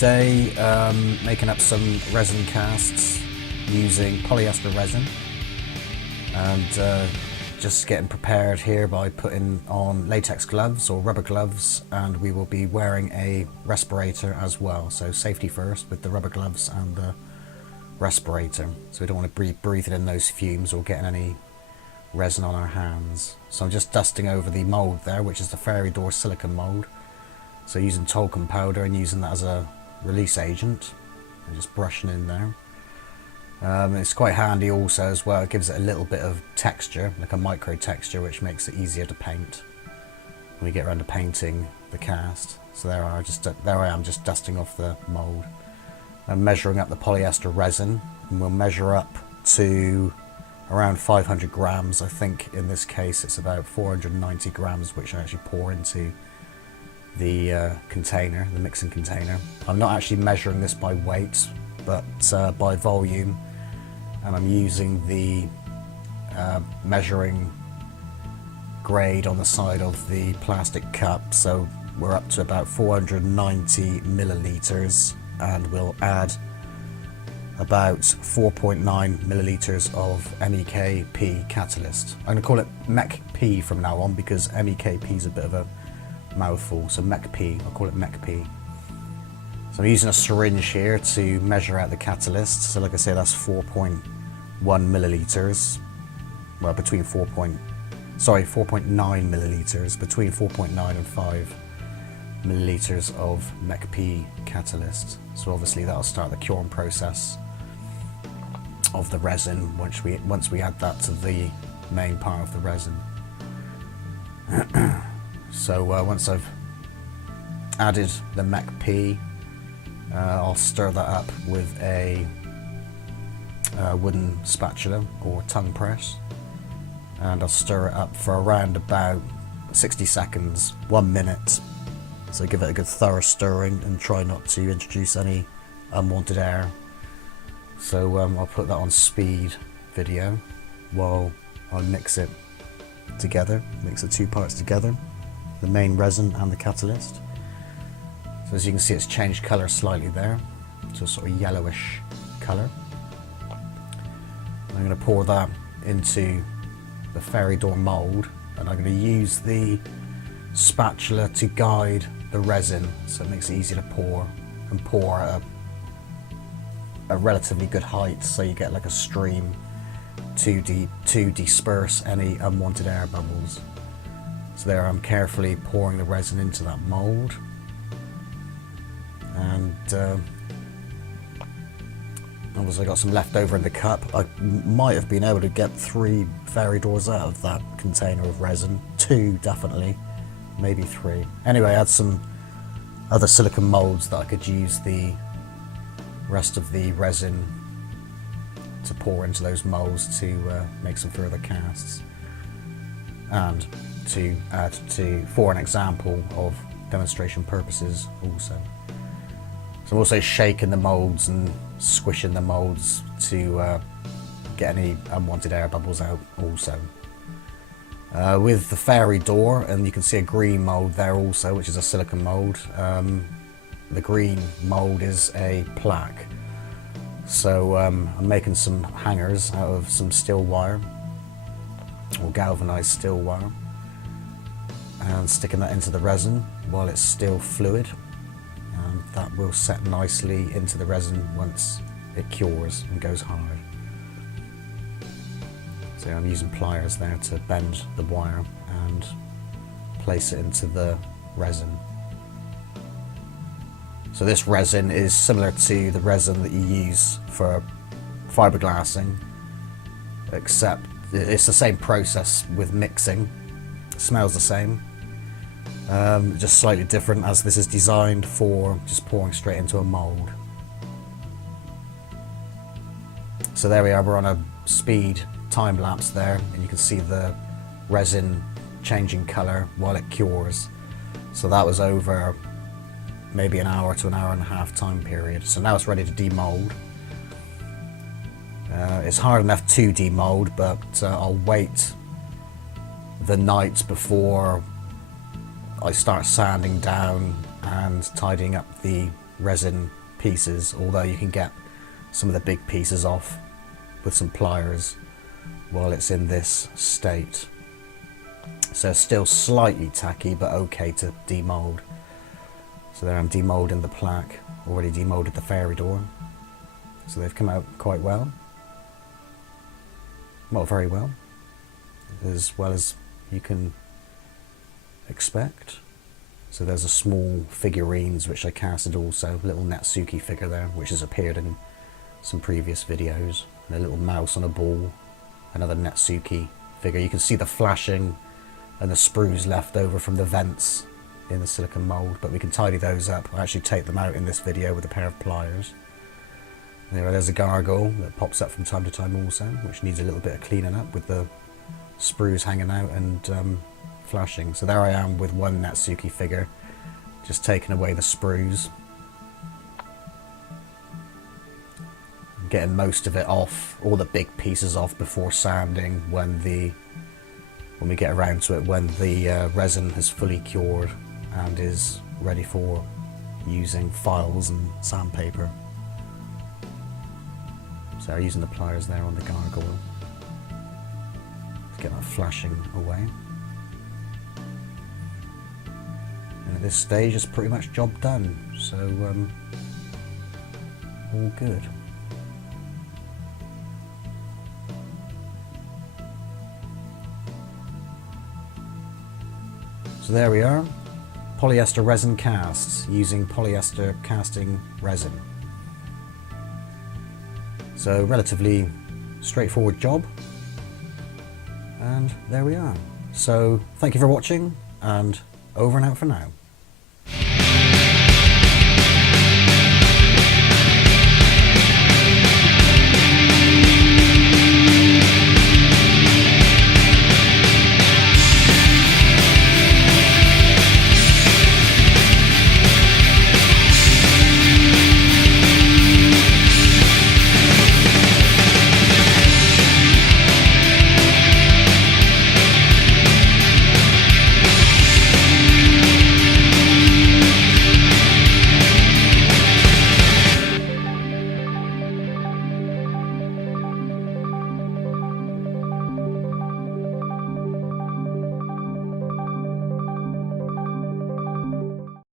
today making up some resin casts using polyester resin, and just getting prepared here by putting on latex gloves or rubber gloves, and we will be wearing a respirator as well. So safety first with the rubber gloves and the respirator, so we don't want to be breathing in those fumes or getting any resin on our hands. So I'm just dusting over the mould there, which is the fairy door silicone mould. So using talcum powder and using that as a release agent and just brushing in there. It's quite handy also as well. It gives it a little bit of texture, like a micro texture, which makes it easier to paint when we get around to painting the cast. So there I am just dusting off the mould. I'm measuring up the polyester resin, and we'll measure up to around 500 grams. I think in this case it's about 490 grams, which I actually pour into the container, the mixing container. I'm not actually measuring this by weight, but by volume, and I'm using the measuring grade on the side of the plastic cup. So we're up to about 490 milliliters, and we'll add about 4.9 milliliters of MEKP catalyst. I'm going to call it MEKP from now on because MEKP is a bit of a mouthful, so MEKP, I'll call it MEKP. So I'm using a syringe here to measure out the catalyst. So like I say, that's 4.1 milliliters. Well, between 4.9 milliliters, between 4.9 and 5 milliliters of MEKP catalyst. So obviously that'll start the curing process of the resin once we add that to the main part of the resin. So once I've added the MEKP, I'll stir that up with a wooden spatula or tongue press, and I'll stir it up for around about 60 seconds, 1 minute. So give it a good thorough stirring and try not to introduce any unwanted air. So I'll put that on speed video while I mix it together, mix the two parts together, the main resin and the catalyst. So as you can see, it's changed colour slightly there to a sort of yellowish colour. I'm going to pour that into the fairy door mould, and I'm going to use the spatula to guide the resin, so it makes it easy to pour, and pour at a relatively good height so you get like a stream to disperse any unwanted air bubbles. So there I'm carefully pouring the resin into that mould, and obviously I got some left over in the cup. I might have been able to get 3 fairy doors out of that container of resin, 2 definitely, maybe 3. Anyway, I had some other silicone molds that I could use the rest of the resin to pour into those molds to make some further casts, and to add to for an example of demonstration purposes also. So I'm also shaking the molds and squishing the molds to get any unwanted air bubbles out also. With the fairy door, and you can see a green mould there also, which is a silicone mould. The green mould is a plaque. So I'm making some hangers out of some steel wire, or galvanized steel wire, and sticking that into the resin while it's still fluid, and that will set nicely into the resin once it cures and goes hard. So I'm using pliers there to bend the wire and place it into the resin. So this resin is similar to the resin that you use for fiberglassing, except it's the same process with mixing. It smells the same, just slightly different, as this is designed for just pouring straight into a mould. So there we are, we're on a speed time lapse there, and you can see the resin changing colour while it cures. So that was over maybe an hour to an hour and a half time period. So now it's ready to demold. It's hard enough to demold, but I'll wait the night before I start sanding down and tidying up the resin pieces, although you can get some of the big pieces off with some pliers while it's in this state. So still slightly tacky, but okay to demold. So there I'm demolding the plaque, already demolded the fairy door. So they've come out quite well. Well, very well as you can expect. So there's a small figurines which I casted also, a little Natsuki figure there, which has appeared in some previous videos, and a little mouse on a ball, another Natsuki figure. You can see the flashing and the sprues left over from the vents in the silicone mould, but we can tidy those up. I actually take them out in this video with a pair of pliers. There's a gargoyle that pops up from time to time also, which needs a little bit of cleaning up with the sprues hanging out and flashing. So there I am with one Natsuki figure, just taking away the sprues, getting most of it off, all the big pieces off before sanding when we get around to it, when the resin has fully cured and is ready for using files and sandpaper. So using the pliers there on the gargoyle to get that flashing away. And at this stage it's pretty much job done, so all good. So there we are, polyester resin casts using polyester casting resin. So relatively straightforward job, and there we are. So thank you for watching, and over and out for now.